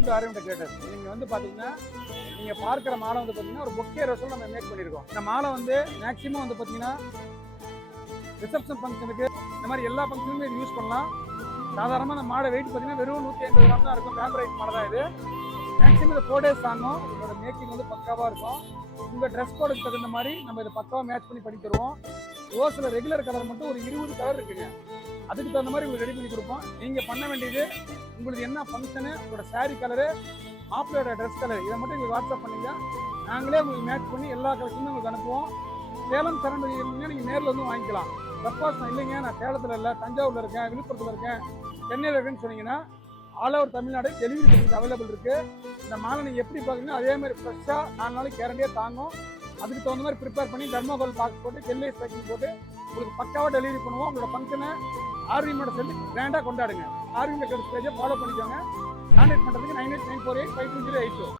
Welcome to RM creators. நீங்க வந்து பாத்தீங்கன்னா நீங்க பார்க்குற மாலை வந்து பாத்தீங்கன்னா ஒரு பொக்கே ரோஸில் நம்ம மேக் பண்ணியிருக்கோம். இந்த மாலை வந்து மேக்ஸிமம் வந்து பாத்தீங்கன்னா ரிசப்ஷன் ஃபங்க்ஷனுக்கு இந்த மாதிரி எல்லா ஃபங்க்ஷனுமே இது யூஸ் பண்ணலாம். சாதாரணமாக இந்த மாலை வெயிட் பார்த்தீங்கன்னா வெறும் 150 கிராம் தான் இருக்கும். ஃபேப்ரைட் மாலை தான் இது. மேக்ஸிமம் இது 4 days தாங்கும். இதோட மேக்கிங் வந்து பக்காவாக இருக்கும். உங்கள் ட்ரெஸ் கோடுக்கு தகுந்த மாதிரி நம்ம இதை பக்காவாக மேட்ச் பண்ணி தருவோம். ரோஸில் ரெகுலர் கலர் மட்டும் ஒரு 20 கலர் இருக்குங்க. அதுக்கு தகுந்த மாதிரி உங்களுக்கு ரெடி பண்ணி கொடுப்போம். நீங்கள் பண்ண வேண்டியது உங்களுக்கு என்ன ஃபங்க்ஷனு, உங்களோட சாரீ கலரு, மாப்பிள்ளையோட ட்ரெஸ் கலர், இதை மட்டும் உங்களுக்கு வாட்ஸ்அப் பண்ணிங்க. நாங்களே உங்களுக்கு மேட்ச் பண்ணி எல்லா கலெக்ஷனும் உங்களுக்கு அனுப்புவோம். சேலம் சரௌண்டிங் இருந்தீங்கன்னா நீங்கள் நேரில் வந்து வாங்கிக்கலாம். சப்போஸ் நான் இல்லைங்க, நான் சேலத்தில் இல்லை, தஞ்சாவூரில் இருக்கேன், விழுப்புரத்தில் இருக்கேன், சென்னையில் இருக்கேன்னு சொன்னீங்கன்னா all over Tamil Nadu delivery service available இருக்குது. இந்த மாலை நீங்கள் எப்படி பார்க்குறீங்கன்னா அதே மாதிரி ஃப்ரெஷ்ஷாக 4 நாளைக்கு கேரண்டியாக தாங்கும். அதுக்கு தகுந்த மாதிரி ப்ரிப்பேர் பண்ணி தர்மாகோல் பாக்ஸ் போட்டு டெல்லைஸ் பேக்கிங் போட்டு உங்களுக்கு பக்காவாக டெலிவரி பண்ணுவோம். உங்களோட ஃபங்க்ஷனை ஆர்விஎம்மோட சொல்லி கிராண்டாக கொண்டாடுங்க. ஆர்விஎம் பேஜை ஃபாலோ பண்ணிக்கோங்க. கான்டாக்ட் பண்ணுறதுக்கு 9894852082.